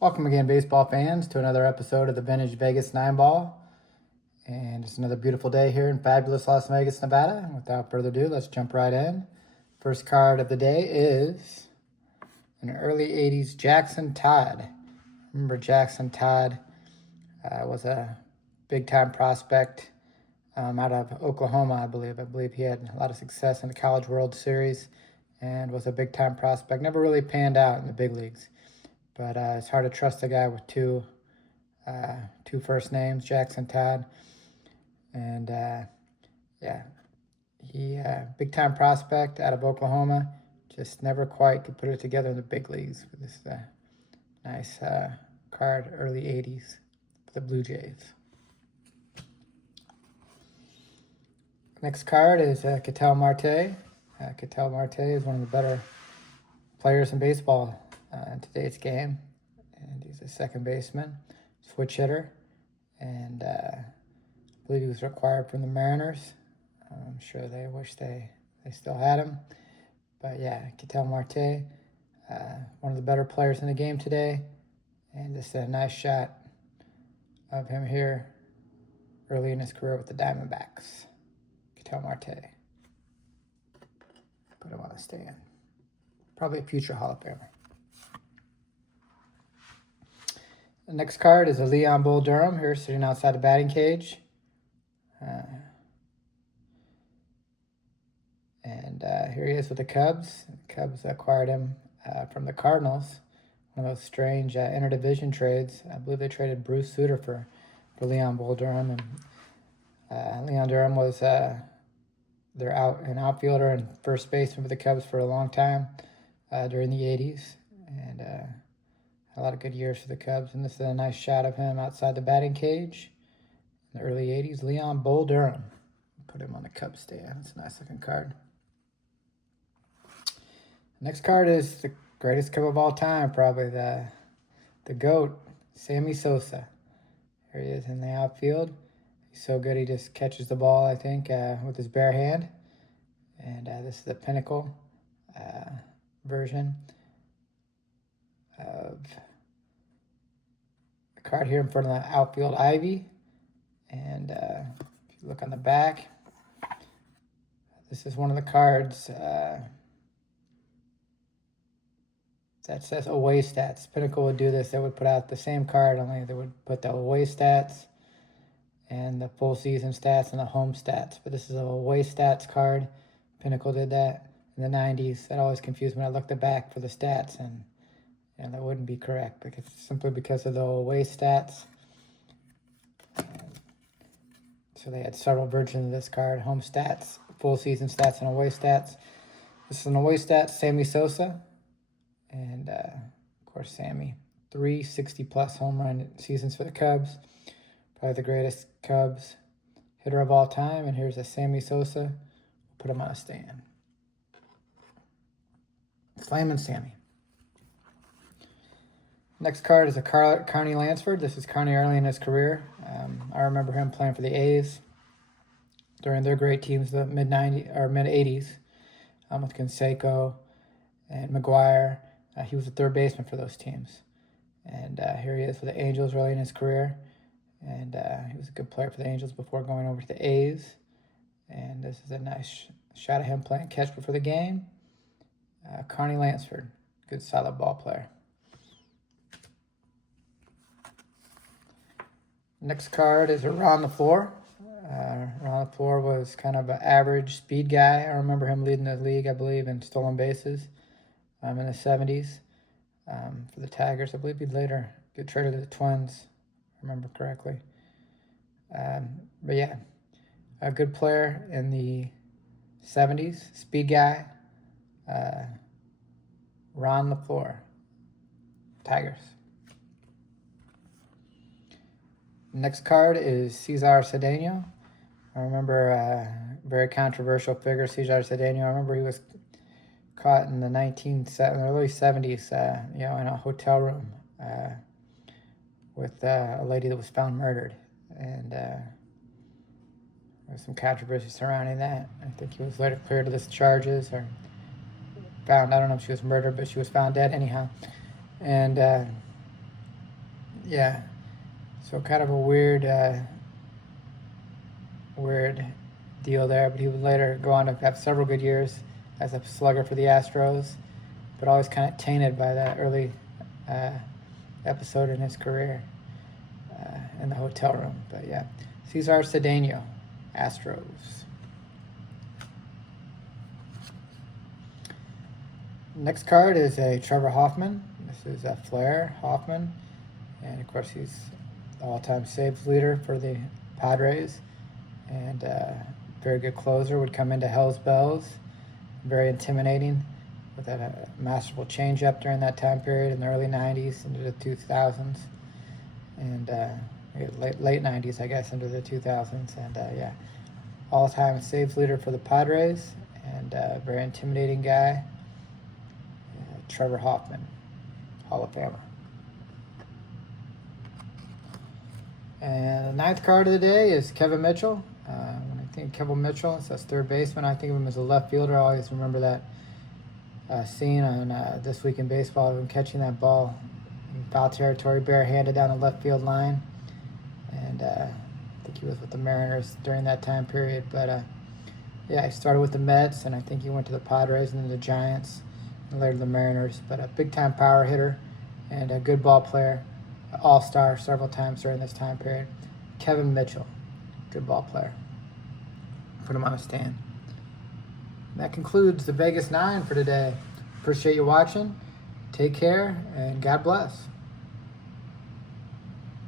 Welcome again, baseball fans, to another episode of the Vintage Vegas 9 Ball. And it's another beautiful day here in fabulous Las Vegas, Nevada. And without further ado, let's jump right in. First card of the day is an early 80s Jackson Todd. Remember Jackson Todd was a big-time prospect out of Oklahoma, I believe. I believe he had a lot of success in the College World Series and was a big-time prospect. Never really panned out in the big leagues. But it's hard to trust a guy with two first names, Jackson Todd. And yeah, he big-time prospect out of Oklahoma. Just never quite could put it together in the big leagues. With this nice card, early 80s for the Blue Jays. Next card is Ketel Marte. Ketel Marte is one of the better players in baseball in today's game, and he's a second baseman, switch hitter, and I believe he was acquired from the Mariners. I'm sure they wish they still had him, but yeah, Ketel Marte, one of the better players in the game today, and just a nice shot of him here early in his career with the Diamondbacks. Ketel Marte. Put him on the stand. Probably a future Hall of Famer. The next card is a Leon Bull Durham here sitting outside the batting cage. Here he is with the Cubs. The Cubs acquired him from the Cardinals. One of those strange interdivision trades. I believe they traded Bruce Sutter for Leon Bull Durham. And Leon Durham was an outfielder and first baseman for the Cubs for a long time during the 80s. And a lot of good years for the Cubs, and this is a nice shot of him outside the batting cage in the early 80s. Leon Bull Durham. Put him on the Cubs stand. It's a nice looking card. Next card is the greatest Cub of all time, probably the GOAT, Sammy Sosa. Here he is in the outfield. He's so good he just catches the ball, I think, with his bare hand. And this is the pinnacle version of the card here in front of the outfield ivy. And if you look on the back, this is one of the cards that says away stats. Pinnacle would do this. They would put out the same card, only they would put the away stats and the full season stats and the home stats. But this is a away stats card. Pinnacle did that in the 90s. That always confused me when I looked at the back for the stats, and that wouldn't be correct simply because of the away stats. So they had several versions of this card: home stats, full season stats, and away stats. This is an away stats, Sammy Sosa. And, of course, Sammy, 360-plus home run seasons for the Cubs. Probably the greatest Cubs hitter of all time. And here's a Sammy Sosa. We'll put him on a stand. Slammin' Sammy. Next card is a Carney Lansford. This is Carney early in his career. I remember him playing for the A's during their great teams, the mid-90s or mid-80s, with Canseco and McGuire. He was a third baseman for those teams. And here he is for the Angels early in his career. And he was a good player for the Angels before going over to the A's. And this is a nice shot of him playing catch for the game. Carney Lansford, good solid ball player. Next card is a Ron LeFleur. Ron LeFleur was kind of an average speed guy. I remember him leading the league, I believe, in stolen bases in the 70s for the Tigers. I believe he'd later get traded to the Twins, if I remember correctly. But yeah, a good player in the 70s, speed guy. Ron LeFleur, Tigers. Next card is Cesar Cedeno. I remember a very controversial figure, Cesar Cedeno. I remember he was caught in the early 70s, in a hotel room with a lady that was found murdered. And there was some controversy surrounding that. I think he was later cleared of the charges or found, I don't know if she was murdered, but she was found dead anyhow. And Yeah. So kind of a weird deal there, but he would later go on to have several good years as a slugger for the Astros, but always kind of tainted by that early uh, episode in his career in the hotel room. But yeah, Cesar Cedeno, Astros. Next card is a Trevor Hoffman. This is a Flair Hoffman, and of course he's the all-time saves leader for the Padres, and very good closer. Would come into Hell's Bells, very intimidating with a masterful changeup during that time period in the early '90s into the 2000s, and late '90s, I guess, into the 2000s, and yeah, all-time saves leader for the Padres, and very intimidating guy. Trevor Hoffman, Hall of Famer. And the ninth card of the day is Kevin Mitchell. When I think Kevin Mitchell, that's third baseman. I think of him as a left fielder. I always remember that scene on This Week in Baseball of him catching that ball in foul territory, barehanded down the left field line. And I think he was with the Mariners during that time period. But yeah, he started with the Mets, and I think he went to the Padres and then the Giants, and later the Mariners. But a big-time power hitter and a good ball player. All-star several times during this time period. Kevin Mitchell, good ball player. Put him on a stand. And that concludes the Vegas 9 for today. Appreciate you watching. Take care, and God bless.